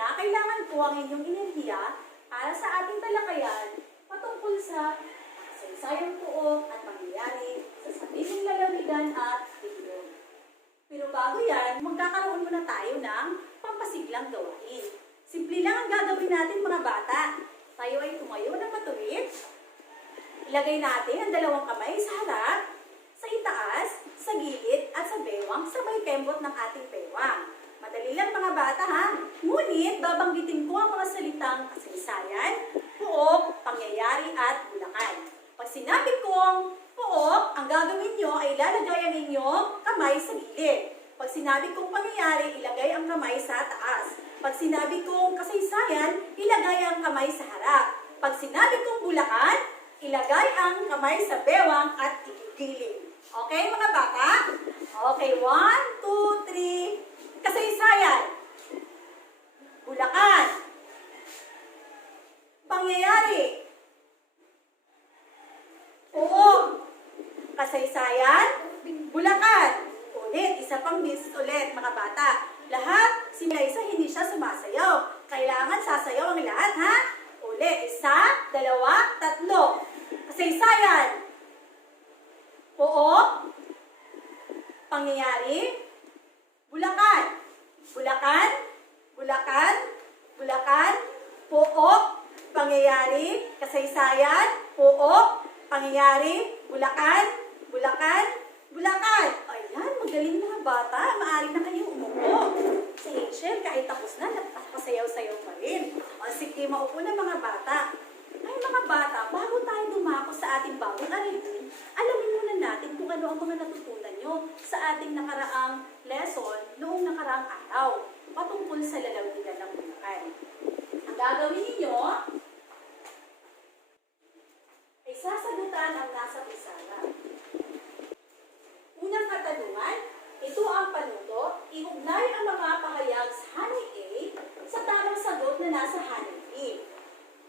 na kailangan po ang inyong enerhiya para sa ating talakayan patungkol sa kasaysayang puok at mangyayari sa sariling lalawigan at rehiyon. Pero bago yan, magkakaroon muna tayo ng pampasiglang gawain. Simple lang ang gagawin natin mga bata. Tayo ay tumayo ng matuwid. Ilagay natin ang dalawang kamay sa harap, sa itaas, sa gilid at sa bewang sa may kembot ng ating bewang. Madali lang mga bata ha. Ngunit babanggitin ko ang mga salitang kasaysayan, puok, pangyayari at bulakan. Pag sinabi kong puok, ang gagawin nyo ay ilalagay ang inyong kamay sa gilid. Pag sinabi kong pangyayari, ilagay ang kamay sa taas. Pag sinabi kong kasaysayan, ilagay ang kamay sa harap. Pag sinabi kong bulakan, ilagay ang kamay sa bewang at igigilid. Okay mga bata? Okay, 1, 2, 3. Kasaysayan. Bulakan. Pangyayari. Puok. Kasaysayan. Bulakan. Ulit, isa pang beses ulit mga bata. Lahat, si Liza hindi siya sumasayaw. Kailangan sasayaw ang lahat ha? Ulit, 1, 2, 3. Kasaysayan. Puok. Pangyayari. Bulakan. Bulakan. Bulakan. Bulakan. Puok. Pangyayari. Kasaysayan. Puok. Pangyayari. Bulakan. Bulakan. Bulakan. Ayan, magaling mga bata. Maaari na kayong umupo. Si Angel, kahit tapos na, nagpasayaw-sayaw pa rin. O sige, maupo na mga bata. Ay mga bata, bago tayo dumako sa ating bagong aralin, alamin muna natin kung ano ang mga natutunan nyo sa ating nakaraang lesson noong nakaraang araw patungkol sa lalawigan ng Bulacan. Ang gagawin ninyo ay sasagutan ang nasa pisara. Unang katanungan, ito ang panuto, iugnay ang mga pahayag sa Hanay A sa tamang sagot na nasa Hanay B.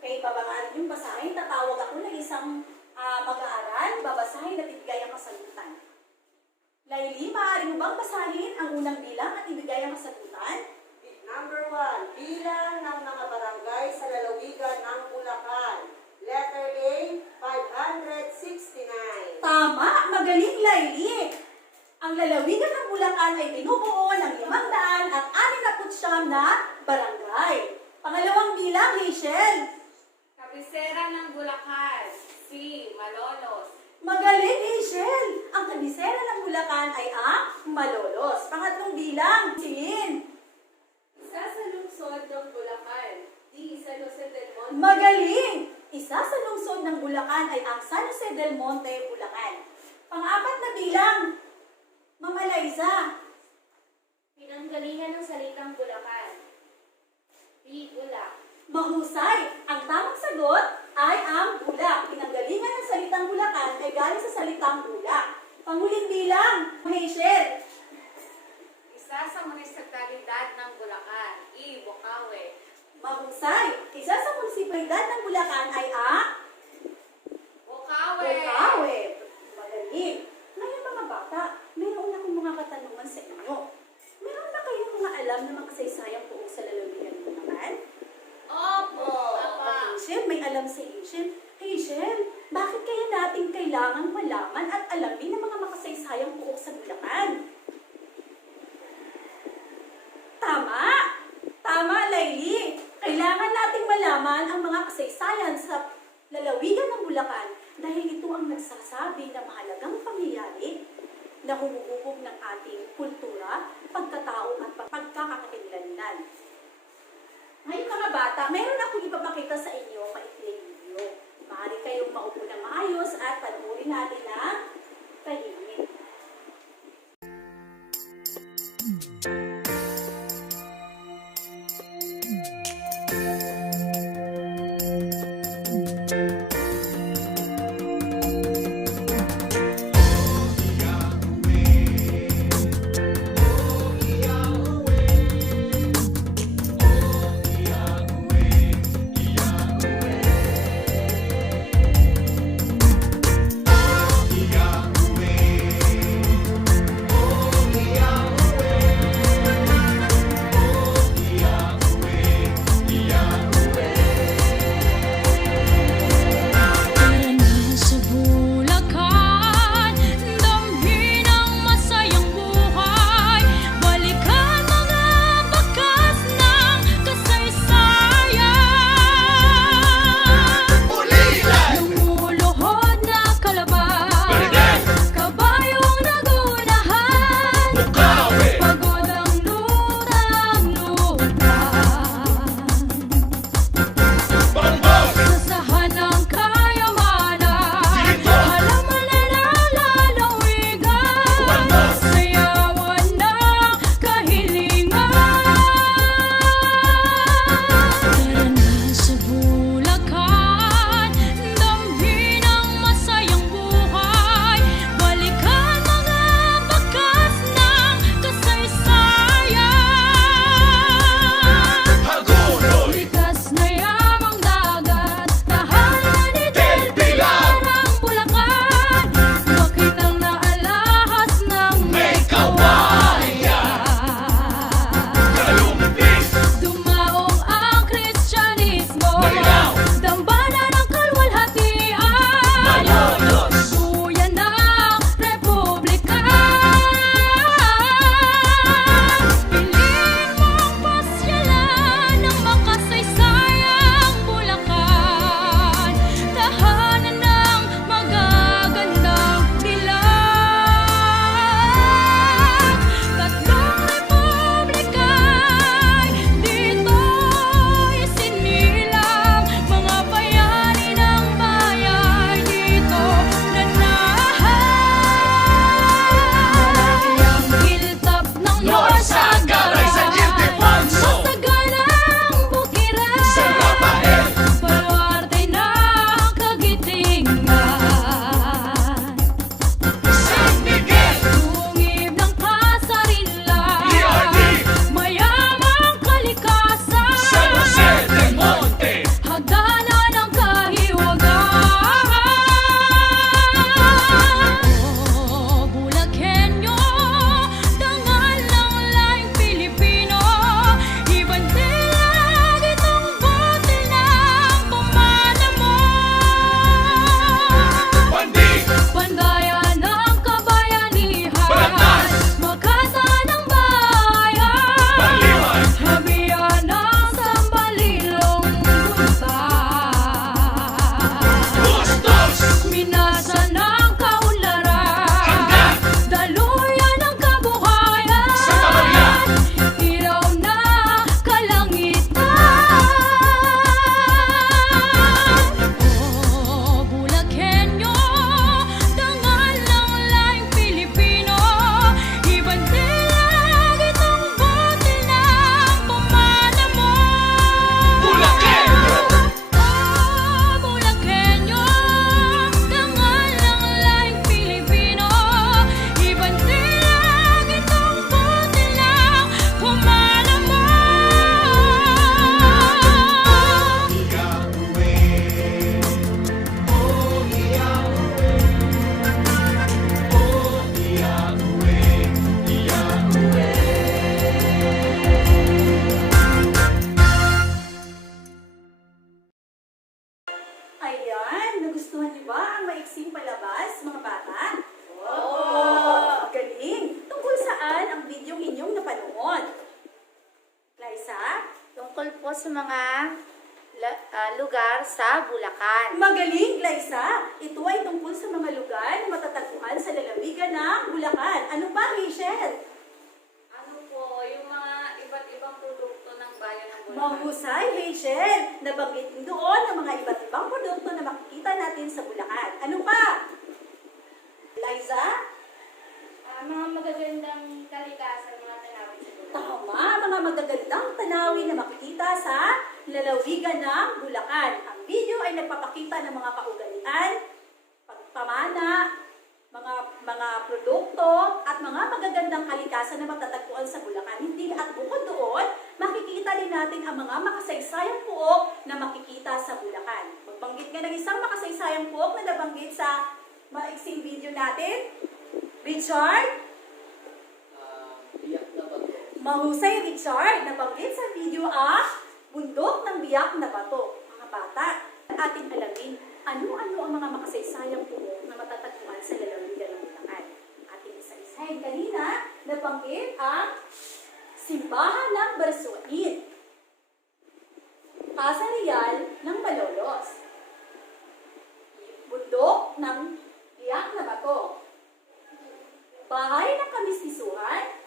Okay, babangaarin yung basahin. Tatawag ako ng isang mag-aaral. Babasahin at ibigay ang kasagutan. Layli, maaari mo bang basahin ang unang bilang at ibigay ang kasagutan? Number 1, bilang ng mga barangay sa lalawigan ng Bulacan. Letter A, 569. Tama! Magaling, Layli! Ang lalawigan ng Bulacan ay binubuo ng 569 na barangay. Pangalawang bilang, Rachel. Kabisera ng Bulacan, C. Malolos. Magaling, Rachel! Ang kabisera ng Bulacan ay ang Malolos. Pangatlong bilang, Celine. Isa sa lungsod ng Bulacan, D. San Jose del Monte. Magaling! Isa sa lungsod ng Bulacan ay ang San Jose del Monte, Bulacan. Pang-apat na bilang, Mama Liza. Pinanggalingan ng salitang Bulacan, B. Bulak. Mahusay! Ang tamang sagot ay ang bulak. Pinanggalingan ng salitang Bulacan ay galing sa salitang bulak. Panghuling bilang, Rachel. Isa sa munisipalidad ng Bulacan, E. Bocaue. Mahusay! Isa sa munisipalidad ng Bulacan ay ang Bocaue. Bocaue. Magaling. Ngayon mga bata, mayroon akong mga katanungan sa inyo. Meron na kayong mga alam na mga kasaysayang puok sa lalawigan ng Bulacan? Opo. Papa. Hazel, may alam si Hazel. Hazel, bakit kaya natin kailangang malaman at alamin ang mga makasaysayang puok sa Bulacan? Tama! Tama, Layli! Kailangan nating malaman ang mga kasaysayan sa lalawigan ng Bulacan dahil ito ang nagsasabi ng mahalagang pangyayari na humuhubog ng ating kultura, pagkatao at pagkakakilanlan. Ngayon mga bata, meron akong ipapakita sa inyo maikling video. Maaari kayong maupo ng maayos at panuorin natin ang tahimik. Yeah. tungkol sa mga lugar sa Bulacan. Magaling, Glyza! Ito ay tungkol sa mga lugar na matatagpuan sa lalawigan ng Bulacan. Ano pa, Rachel? Ano po, yung mga iba't ibang produkto ng bayan ng Bulacan. Mahusay, Rachel! Nabanggit doon ang mga iba't ibang produkto na makikita natin sa Bulacan. Ano pa? Liza? Mga magagandang kalikasan, mga tanawin sa Bulacan. Tama, mga magagandang tanawin na makikita sa lalawigan ng Bulacan. Ang video ay nagpapakita ng mga kaugalian, pagpamana, mga produkto, at mga magagandang kalikasan na matatagpuan sa Bulacan. Hindi at bukod doon, makikita din natin ang mga makasaysayang puok na makikita sa Bulacan. Magbanggit nga ng isang makasaysayang puok na nabanggit sa maiksing video natin. Richard? Biyak na bato. Mahusay, Richard. Nabanggit sa video ang bundok ng biyak na bato. Mga bata, ating alamin ano-ano ang mga makasaysayang puok na matatagpuan sa lalawigan ng Bulacan. Ating isa-isahin kanina, nabanggit ang simbahan ng Barsoain, Casa Real ng Malolos, bundok ng biyak na bato, bahay ng kamistisuhan,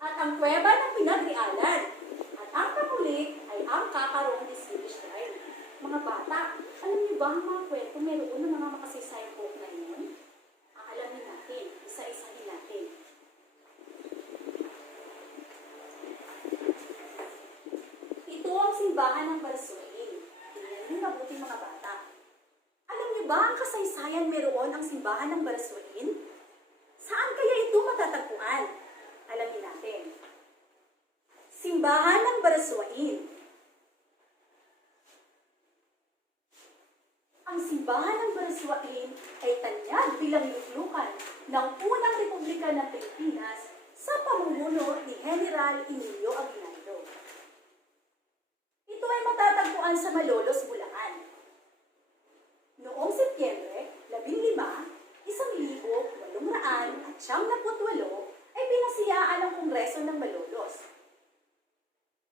at ang kuweba ng Pinagrialan. At ang kamulik ay ang Kakarong Distinguished Shrine. Mga bata, alam niyo ba ang mga kwento meron ng mga makasaysayang puok na yun? Aalamin natin, isa-isahin natin. Ito ang simbahan ng Barsoain. Tingnan niyo mabuti mga bata. Alam niyo ba ang kasaysayan meron ang simbahan ng Barsoain? Saan kaya ito matatagpuan? Alamin natin. Simbahan ng Barsoain. Ang simbahan ng Barsoain ay tanyag bilang luklukan ng unang Republika ng Pilipinas sa pamumuno ni General Emilio Aguinaldo. Ito ay matatagpuan sa Malolos, Bulacan. Noong Setyembre 15, 1898 ay pinasiyaan ng Kongreso ng Malolos.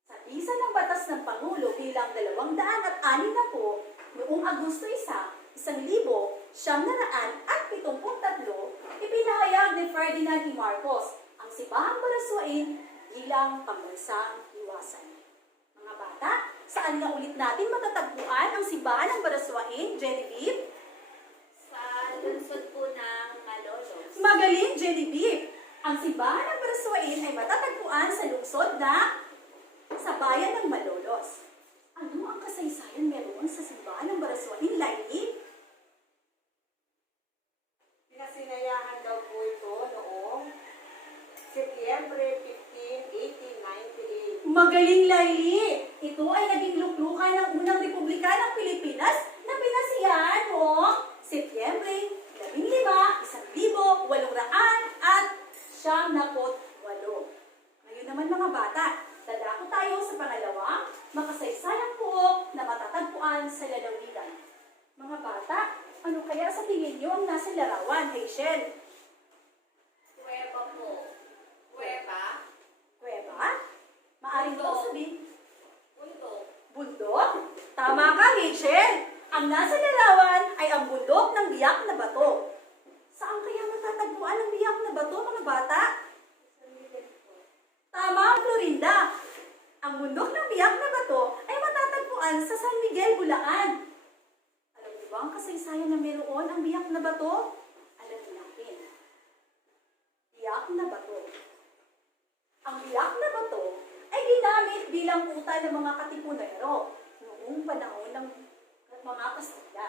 Sa bisa ng batas ng Pangulo bilang 260 noong Agosto 1, 1973, ipinahayag ni Ferdinand E. Marcos ang Simbahang Barsoain bilang pambansang iwasan. Mga bata, saan nga ulit natin matatagpuan ang Simbahan ng Barsoain, Genevieve? Sa lungsod po ng Malolos. Magaling, Genevieve! Ang Simbahan ng Barsoain ay matatagpuan sa lungsod na sa bayan ng Malolos. Ano ang kasaysayan meron sa Simbahan ng Barsoain, Lainey? Pinasinayahan daw po ito noong Setyembre 15, 1898. Magaling, Lainey! Ito ay naging luklukan ng unang Republika ng Pilipinas na pinasiyahan noong Setyembre 15, 1898. Ngayon naman mga bata, dadako tayo sa pangalawang makasaysayang puok na matatagpuan sa lalawigan. Mga bata, ano kaya sa tingin niyo ang nasa larawan, Rachel? Kuweba po. Kuweba? Kuweba? Maaring daw sabihin, Bundok. bundok? Tama ka, Rachel! Ang nasa larawan ay ang bundok ng biyak na bato. Saan kaya matatagpuan ang biyak na bato, mga bata? Tama, Florinda! Ang bundok ng biyak na bato ay matatagpuan sa San Miguel, Bulacan. Alam niyo ba ang kasaysayan na meron ang biyak na bato? Alamin natin. Biyak na bato. Ang biyak na bato ay ginamit bilang kuta ng mga katipunero noong panahon ng mga Kastila.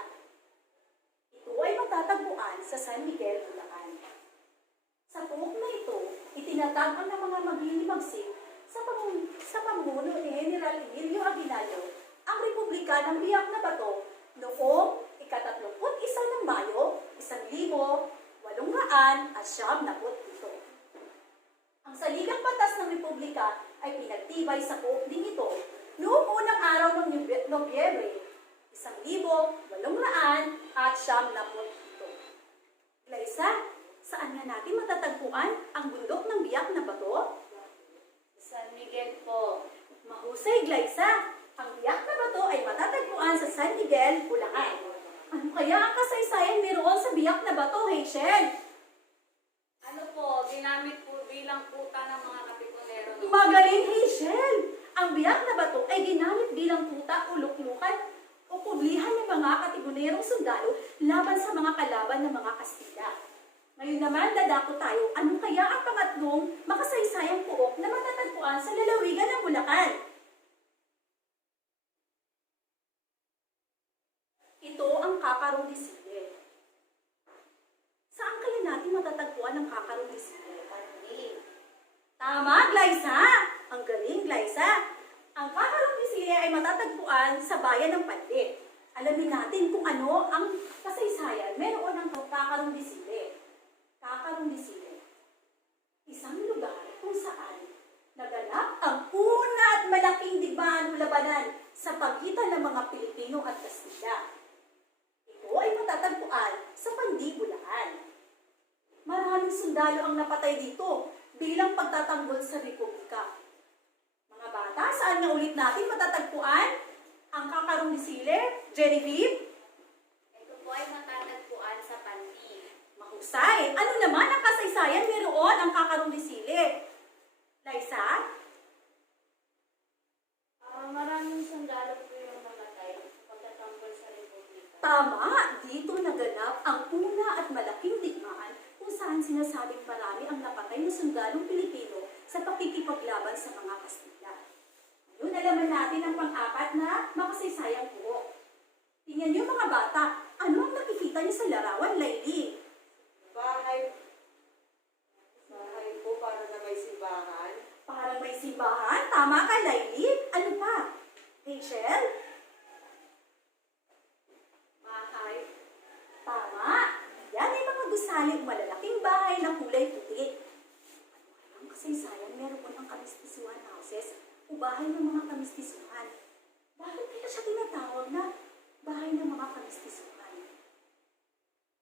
Ito ay matatagpuan sa San Miguel, Bulacan. Sa puok na ito, itinatag ng mga maglilimagsik sa pamumuno ni General Emilio Aguinaldo ang Republika ng Biyak na Bato noong ika-31 ng Mayo, 1897. Ang saligang batas ng Republika ay pinagtibay sa puok din ito noong unang araw ng Nobyembre, 1897. Glyza, saan nga natin matatagpuan ang bundok ng biyak na bato? San Miguel po. Mahusay, Glyza. kaya ang kasaysayan meron sa biyak na bato, Hazel? Ano po, ginamit po bilang kuta ng mga katipunero. Magaling, Hazel! Ang biyak na bato ay ginamit bilang tuta o luklukan o kublihan ng mga katibunerong sundalo laban sa mga kalaban ng mga Kastila. Ngayon naman, dadako tayo, ano kaya ang pangatlong makasaysayang puok na matatagpuan sa lalawigan ng Bulacan? Ito ang Kakarong Disile. Saan kaya natin matatagpuan ang Kakarong Disile? Tama, Glyza! Ang galing, Glyza! Ang Kakarong Disile ay matatagpuan sa bayan ng Pandit. Alamin natin kung ano ang kasaysayan meron ng Kakarong Disile. Kakarong Disile. Isang lugar kung saan naganap ang una at malaking digmaan o labanan sa pagitan ng mga Pilipino at Kastila. Ito ay matatagpuan sa Pandi, Bulacan. Maraming sundalo ang napatay dito bilang pagtatanggol sa Republika. Mga bata, saan nga ulit natin matatagpuan ang Kakarong Disile? Genevieve? Ito po ay matatagpuan sa Pandi. Mahusay. Ano naman ang kasaysayan meron ang Kakarong Disile? Liza? Maraming sundalo po yung namatay pagtatanggol sa Republika. Tama! Dito naganap ang una at malaking digmaan kung saan sinasabing marami ang napatay na sundalong Pilipino sa pakikipaglaban sa mga Kastila. Ngayon, alaman natin ang pang-apat na makasaysayang puok. Tingnan niyo mga bata, ano ang nakikita niyo sa larawan, Laili? Bahay po para na may simbahan. Parang may simbahan. Tama ka, Laili. Ano pa? Rachel? Bahay. Tama. Yan ay mga gusaling malalaking bahay na kulay puti. Ano ang kasaysayan meron po ng kamistisuhan houses o bahay ng mga kamistisuhan? Bakit kaya siya tinatawag na bahay ng mga kamistisuhan?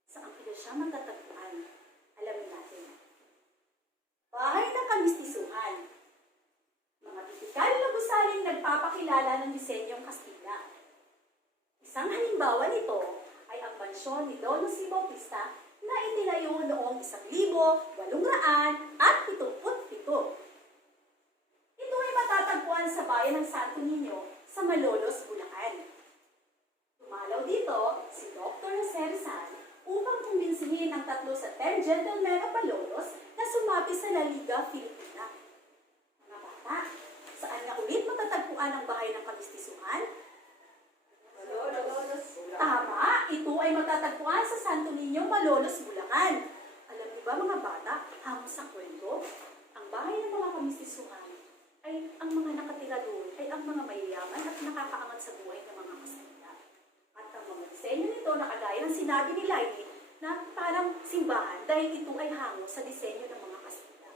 Saan kaya siya matatagpuan? Alamin natin. Bahay ng kamistisuhan. Mga tipikal na gusaling nagpapakilala ng disenyong Kastila. Isang halimbawa nito ay ang mansyon ni Don Luis Bautista na itinayo noong 1877. Ito ay matatagpuan sa bayan ng Santo Niño sa Malolos, Bulacan. Dumalaw dito si Dr. Jose Rizal upang kumbinsihin ang 3 sa 10 gentlemen of Malolos na sumapi sa La Liga Filipina. Mga bata, saan nga ulit matatagpuan ang bahay ng kamistisuhan? Tama, ito ay matatagpuan sa Santo Niño, Malolos, Bulacan. Alam niyo ba mga bata, hanggang sa kwento, ang bahay ng mga kamistisuhan ay ang mga nakatira doon ay ang mga mayayaman at nakakaangat sa buhay ng mga Kastila. At ang mga disenyo nito na kagaya ng sinabi ni Laili na parang simbahan dahil ito ay hango sa disenyo ng mga Kastila.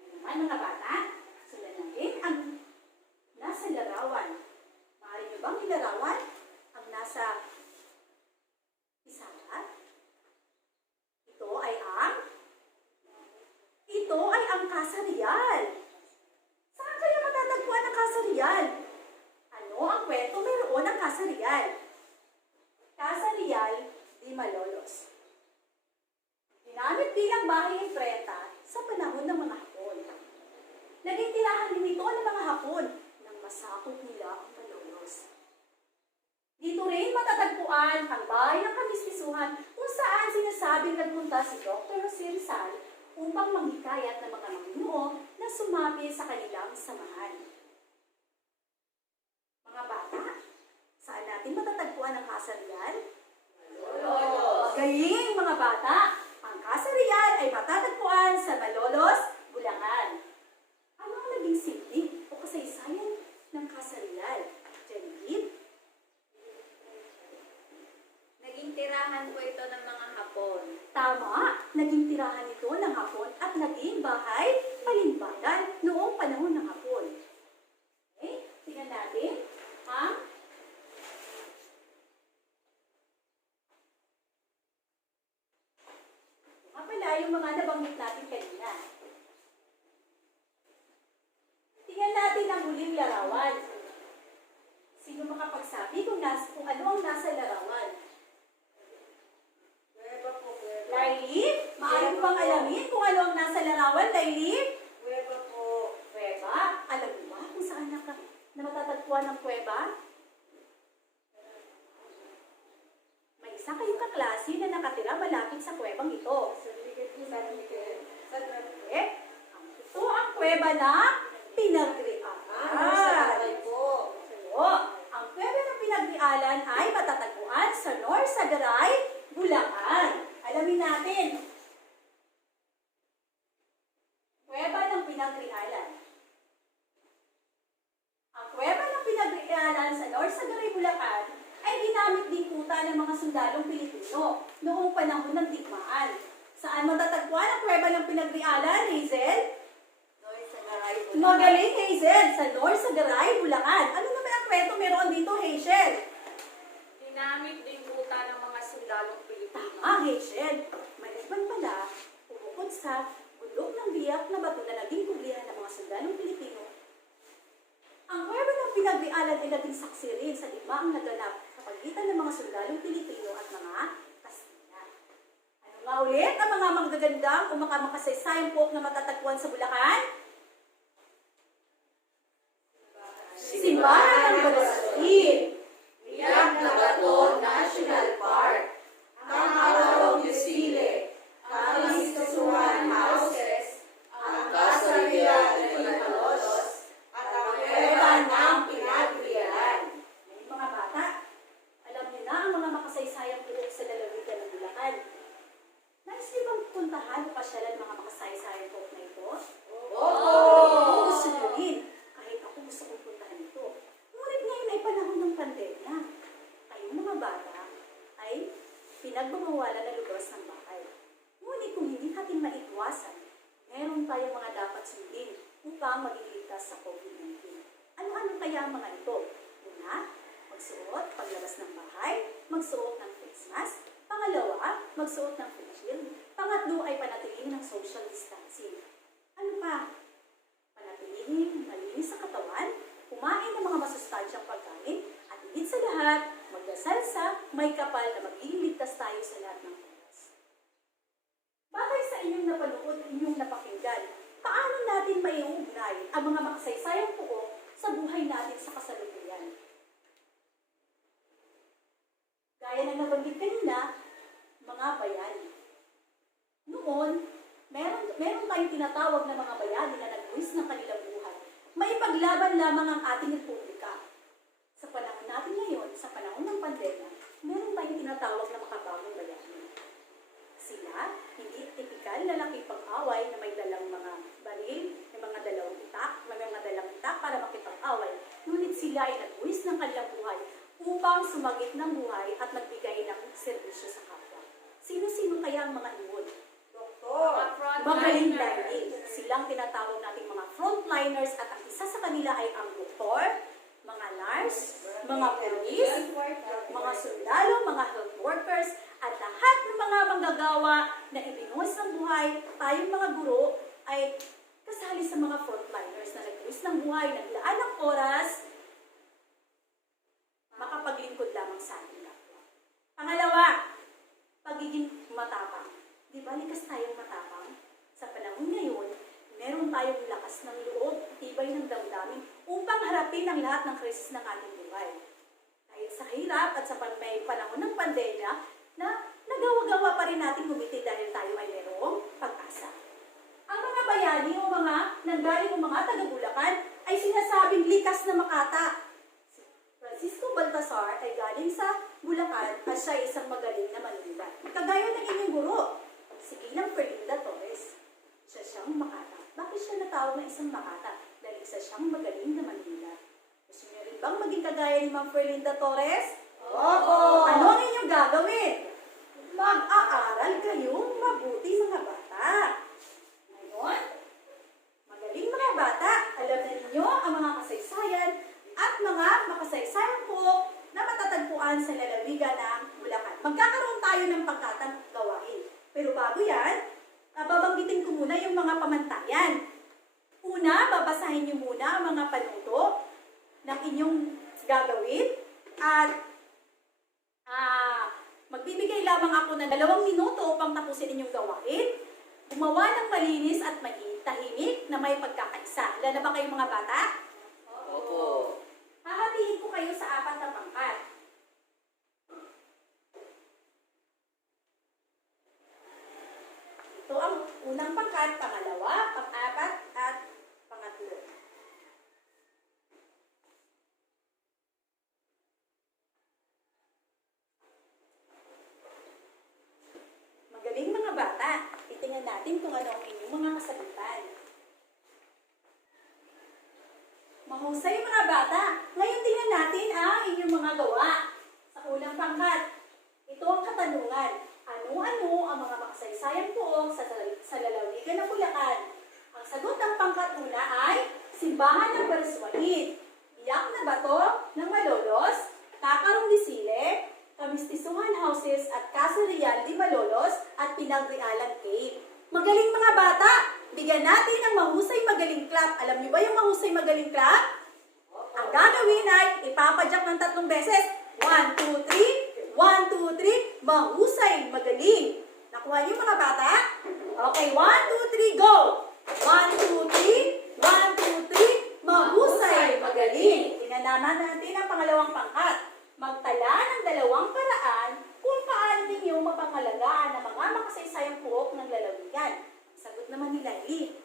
Ano naman mga bata, sundan natin ang nasa larawan. Maaari niyo bang ilarawan ang nasa isara? Ito ay ang Casa Real. Saan kaya matatagpuan ang Casa Real? Ano ang kwento meron ng Casa Real? Casa Real de Malolos. Ginamit bilang bahay imprenta sa panahon ng mga Hapon. Naging tirahan din ito ng mga Hapon nang masakop nila ang Malolos. Dito rin matatagpuan ang bahay ng kamistisuhan kung saan sinasabing nagpunta si Dr. Jose Rizal upang manghikayat ng mga Manginoo na sumapi sa kanilang samahan. Mga bata, saan natin matatagpuan ang Casa Real? Malolos. Galing mga bata! Ang Casa Real ay matatagpuan sa Malolos, Bulacan. Ano ang naging silbi o kasaysayan ng Casa Real? Genevieve? Naging tirahan po ito ng mga Hapon. Tama! Naging tirahan ito ng Hapon at naging bahay palimbagan noong panahon ng Hapon. Okay? Tingnan natin. Nga pala yung mga nabanggit natin kanina. Tingnan natin ang huling larawan. Sino makapagsabi kung ano ang nasa larawan? larawan, Lailin? Kuweba po. Kuweba? Alam mo ba kung saan na matatagpuan ng kuweba? May isa kayong kaklase na nakatira malapit sa kuwebang ito. Ito ang kuweba na Pinagrialan. Po. Oo, ang kuweba ng Pinagrialan ay matatagpuan sa Norsagaray, Bulacan. Alamin natin. Kuweba ng Pinagrialan. Ang kuweba ng Pinagrialan sa Norsagaray, Bulacan ay ginamit din kuta ng mga sundalong Pilipino noong panahon ng digmaan. Saan matatagpuan ang kuweba ng Pinagrialan, Hazel? Magaling, Hazel, sa Norsagaray, Bulacan. Ano naman ang kwento meron dito, Hazel? Ginamit din kuta ng mga sundalong Pilipino. Hazel, maliban pala, bukod sa bundok ng biyak na bato na naging kublihan ng mga sundalong Pilipino, ang kuweba ng Pinagrialan ay naging saksi rin sa digmaang naganap sa pagitan ng mga sundalong Pilipino at mga Kastila. Ano nga ulit ang mga magagandang o makamasaysayang folk na matatagpuan sa Bulacan? Simbahan ng Balasin, Biak na Bato National Park, Ang Arong Yusile. ang Istusuan Houses, ang Casa Real de Malolos, At ang Kuweba ng Pinagrialan. Ngayon mga bata, alam niyo na ang mga makasaysayang puok sa lalawigan ng Bulacan. Nais niyo bang puntahan o pasyalan mga makasaysayang puok na ito? Oo! Gusto niyo rin. Kahit ako gusto kong puntahan ito. Ngunit ngayon ay panahon ng pandemya. Kayong mga bata ay pinagbabawalan na lugar ng bahay. Ngunit kung hindi natin maiwasan, meron tayong mga dapat sundin upang maging ligtas sa COVID-19. Ano-ano kaya ang mga ito? Una, magsuot paglabas ng bahay, magsuot ng face mask. Pangalawa, magsuot ng face shield. Pangatlo ay panatilihin ng social distancing. Ano pa? Panatilihin malinis sa katawan, kumain ng mga masustansyang pagkain, at higit sa lahat, magdasal sa may kapal na magiging ligtas tayo sa lahat ng oras. Bagay sa inyong napanood, inyong napakinggan, paano natin maiuugnay ang mga makasaysayang puok sa buhay natin sa kasalukuyan? Gaya ng nabanggit kanina, mga bayani. Noon, meron tayong tinatawag na mga bayani na nagbuwis ng kanilang buhay. Maipaglaban lamang ang ating republika. Sa panahon natin ngayon, sa panahon ng pandemya, meron tayong tinatawag na makabagong bayani. Sila, hindi tipikal na nakipag-away na may dalang mga baril, may mga dalang itak para makipag-away. Ngunit sila ay nagbuwis ng kanilang buhay upang sumagit ng buhay at magbigay ng serbisyo sa kapwa. Sino-sino kaya ang mga iyon? Doktor. Magaling dahil silang tinatawag nating mga frontliners at ang isa sa kanila ay ang doktor, mga nurse, mga pulis, mga sundalo, mga health workers, at lahat ng mga manggagawa na ibinuhos ng buhay, tayong mga guro ay kasali sa mga frontliners na nagbuwis ng buhay, naglaan ng oras, makapaglingkod lamang sa ating kapwa. Pangalawa, pagiging matapang. Di ba, likas tayong matapang? Sa panahon ngayon, meron tayong lakas ng loob, tibay ng damdamin upang harapin ang lahat ng krisis ng ating buhay. Dahil sa hirap at sa may panahon ng pandemya, na nagawa-gawa pa rin natin gumiti dahil tayo ay merong pag-asa. Ang mga bayani o mga nanggaling o mga taga-Bulacan ay sinasabing likas na makata. Si Francisco Baltasar ay galing sa Bulacan at siya ay isang magaling na manunulat. Kagaya ng inyong guro, si Ilang Ferlinda Torres. Siya siyang makata. Bakit siya natawag na isang makata? Dahil isa siyang magaling na manunulat. Gusto niyo rin bang maging kagaya ni Ma'am Ferlinda Torres? Opo! Ano ang inyong gagawin? Mag-aaral kayong mabuti mga bata. Ngayon, magaling mga bata, alam na ninyo ang mga kasaysayan at mga makasaysayang po na matatagpuan sa lalawigan ng Bulacan. Magkakaroon tayo ng pagkatang gawain. Pero bago yan, babanggitin ko muna yung mga pamantayan. Una, babasahin niyo muna ang mga panuto ng inyong gagawin at magbibigay lamang ako ng 2 minuto upang tapusin inyong gawain. Gumawa ng malinis at tahimik na may pagkakaisa. Lala ba kayong mga bata? Opo. Hahatiin ko kayo sa 4 na pangkat. Ito ang unang pangkat, pangalawa, pang-4, at pangatlo. Magaling mga bata. Itingnan natin kung ano ang inyong mga kasagutan. Mahusay mga bata. Ngayon tingnan natin ang inyong mga gawa. Sa unang pangkat, ito ang katanungan. Ano-ano ang mga makasaysayang puok sa lalawigan ng Bulacan? Ang sagot ng pangkat una ay Simbahan ng Bariswain, Biyak na Bato ng Malolos, Kakarong de Sile, Kamistisuhan Houses at Casa Real de Malolos at Pinagrealan Cave. Magaling mga bata! Bigyan natin ng mahusay magaling clap. Alam niyo ba yung mahusay magaling clap? Ang gagawin ay ipapadyak ng 3 beses. 1, 2, 3. 1, 2, 3. Mahusay magaling. Nakuha niyo mga bata? Okay, 1, 2, 3, go! 1, 2, 3. 1, 2, 3. Mahusay magaling. Tinanaman natin ang pangalawang pangkat. Magtala ng 2 paraan kung paano ninyo mapangalagaan ang mga makasaysayang puok ng lalawigan. Sagot naman ni Lali,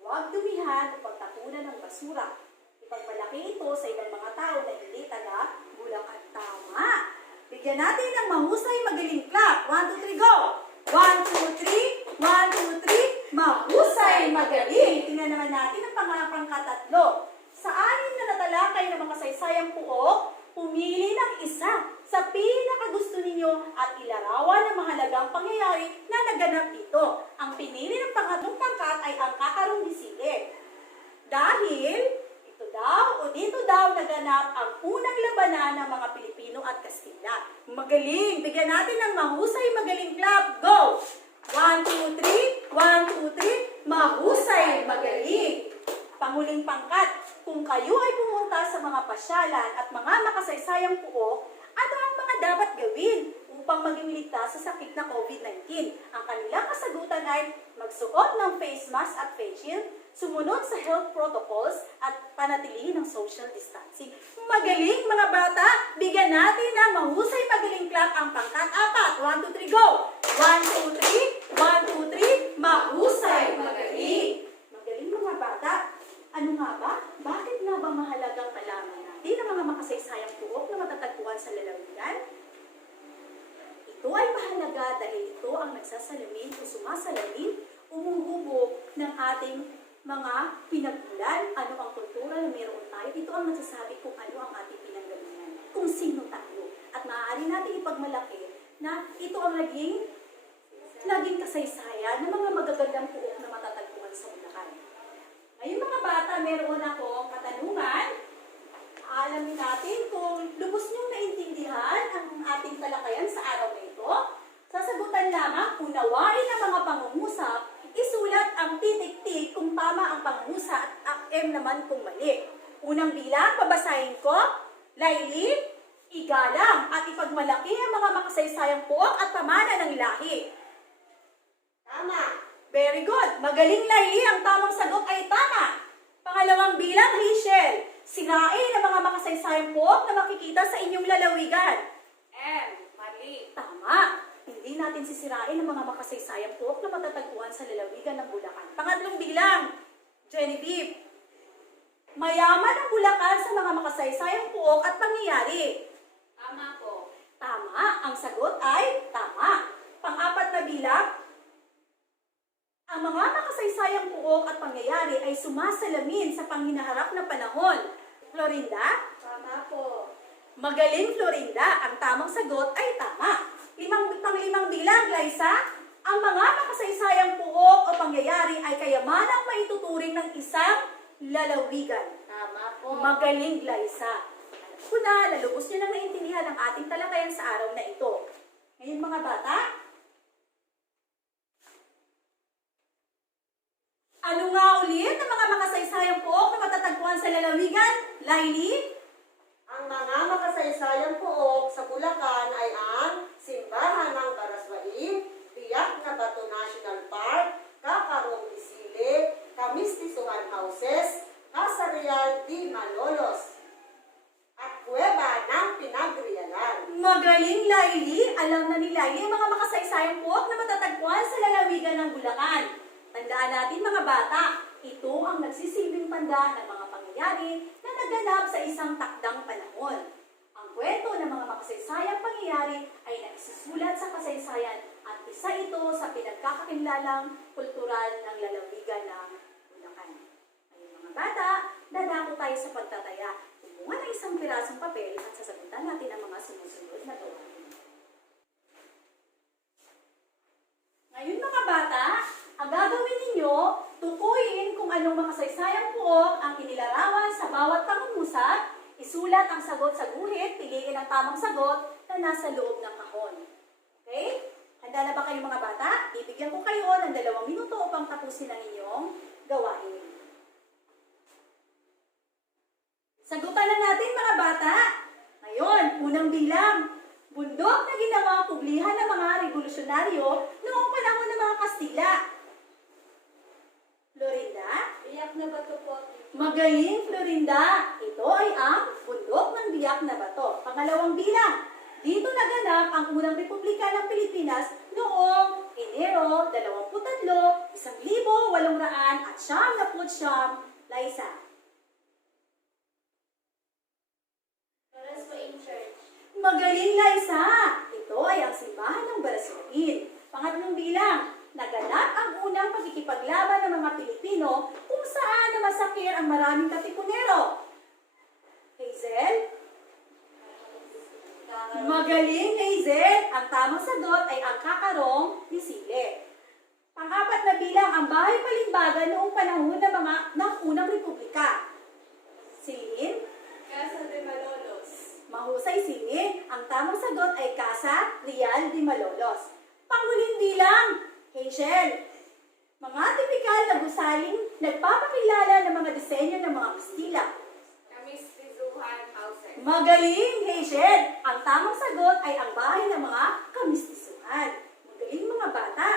huwag dumihan o pagtapunan ng basura. Ipagmalaki ito sa ibang mga tao na hindi taga Bulacan. Tama! Bigyan natin ng mahusay magaling clap. 1, 2, 3, go! 1, 2, 3. 1, 2, 3. Mahusay magaling. Tingnan naman natin ang pangkatatlo. Sa 6 na natalakay ng mga saysayang puok, pumili ng isa sa pinakagusto ninyo at ilarawan ang mahalagang pangyayari na naganap dito. Ang pinili ng pangatlong pangkat ay ang Kakarong de Sile. Dahil ito daw o dito daw naganap ang unang labanan ng mga Pilipino at Kastila. Magaling! Bigyan natin ng mahusay magaling clap. Go! 1, 2, 3. 1, 2, 3. Mahusay magaling! Panguling pangkat, kung kayo ay pumunta sa mga pasyalan at mga makasaysayang puok, ano ang mga dapat gawin upang maging ligtas sa sakit na COVID-19? Ang kanilang kasagutan ay magsuot ng face mask at face shield, sumunod sa health protocols at panatilihin ng social distancing. Magaling mga bata! Bigyan natin ng mahusay magaling clap ang pangkat 4. 1, 2, 3, go! 1, 2, 3. 1, 2, 3. Mahusay magaling! Magaling mga bata! Ano nga ba? Bakit nga ba mahalagang malaman natin ang mga makasaysayang puok na matatagpuan sa lalawigan? Ito ay mahalaga dahil ito ang nagsasalamin o sumasalamin, umuhubog ng ating mga pinagmulan. Ano ang kultura na meron tayo? Ito ang nagsasabi kung ano ang ating pinanggalingan, kung sino tayo. At maaari natin ipagmalaki na ito ang naging kasaysayan ng mga magagandang puok na matatagpuan sa Bulacan. Ngayon mga bata, meron akong katanungan. Alamin natin kung lubos niyong naintindihan ang ating talakayan sa araw na ito. Sasagutan lamang, unawain ang mga pangungusap, isulat ang titik-tik kung tama ang pangungusap at M naman kung mali. Unang bilang, babasahin ko, Laili, igalang at ipagmalaki ang mga makasaysayang puok at pamana ng lahi. Tama. Very good. Magaling Laili, ang tamang sagot ay tama. Pangalawang bilang, Rachel. Sirain ang mga makasaysayang puok na makikita sa inyong lalawigan. M. Mali. Tama. Hindi natin sisirain ang mga makasaysayang puok na matatagpuan sa lalawigan ng Bulacan. Pangatlong bilang, Genevieve. Mayaman ang Bulacan sa mga makasaysayang puok at pangyayari. Tama po. Tama. Ang sagot ay tama. Pang-4 na bilang, ang mga makasaysayang puok at pangyayari ay sumasalamin sa panghinaharap na panahon. Florinda? Tama po. Magaling Florinda. Ang tamang sagot ay tama. Pang-5 bilang, Liza. Ang mga makasaysayang puok o pangyayari ay kayamanang maituturing ng isang lalawigan. Tama po. Magaling Liza. Alam ko na, lalubos nyo nang naintindihan ang ating talakayan sa araw na ito. Ngayon mga bata, ano nga ulit ang mga makasaysayang puok na matatagpuan sa lalawigan? Laili? Ang mga makasaysayang puok sa Bulacan ay ang Simbahan ng Baraswain, Biyak na Bato National Park, Kamistisuhan Houses, Casa Real de Malolos, at Kuweba ng Pinagrialan. Magaling, Laili! Alam na ni Laili ang mga makasaysayang puwak na matatagpuan sa lalawigan ng Bulacan. Tandaan natin mga bata, ito ang nagsisilbing tanda ng mga pangyayari na naganap sa isang takdang panahon. Ang kwento ng mga makasaysayang pangyayari ay naisusulat sa kasaysayan at isa ito sa pinagkakakilalang kultural ng lalawigan ng Bulacan. Ngayon mga bata, dadako tayo sa pagtataya. Kumuha ng isang pirasong papel at sasagutan natin ang mga sumusunod na gawain. Ngayon mga bata, ang gagawin ninyo, tukuyin kung anong makasaysayang puok ang inilarawan sa bawat pangungusap, isulat ang sagot sa guhit, piliin ang tamang sagot na nasa loob ng kahon. Okay? Handa na ba kayo mga bata? Bibigyan ko kayo ng 2 minuto upang tapusin ang inyong gawain. Sagutan na natin mga bata. Ngayon, unang bilang. Bundok na ginawang publihan ng mga revolusyonaryo noong panahon ng mga Kastila. Florinda? Iyak na bato po. Magaling, Florinda. Ito ay ang bundok ng Biak na Bato. Pangalawang bilang. Dito naganap ang unang Republika ng Pilipinas noong Enero 23, 1800 Liza. Oras po in church. Magaling, Liza! Ito ay ang simbahan ng Baraswain. Pangatlong bilang, naganap ang unang pagkikipaglaban ng mga Pilipino kung saan namasakir ang maraming katipunero. Hazel? Magaling, Hazel! Ang tamang sagot ay ang kakarong ni Sile. Pang-4 na bilang, ang bahay palimbagan noong panahon ng unang Republika. Celine? Casa de Malolos. Mahusay, Celine. Ang tamang sagot ay Casa Real de Malolos. Panghuling bilang, Hazel. Mga tipikal na gusaling nagpapakilala ng mga disenyo ng mga Kastila. Kamistisuhan Houses. Magaling, Hazel. Ang tamang sagot ay ang bahay ng mga kamistisuhan. Magaling mga bata.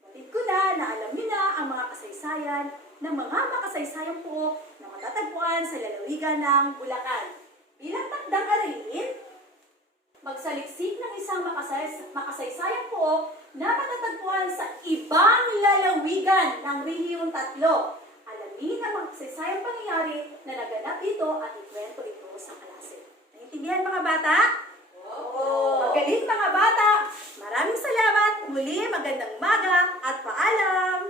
Batid ko na alam niyo na ang mga kasaysayan ng mga makasaysayang puok na matatagpuan sa lalawigan ng Bulacan. Bilang takdang aralin, magsaliksik ng isang makasaysayang puok na matatagpuan sa ibang lalawigan ng Rehiyon 3. Alamin ang makasaysayang pangyayari na naganap dito at ikwento ito sa klase. Naintindihan mga bata? Opo. Magaling mga bata! Maraming salamat! Muli, magandang umaga at paalam!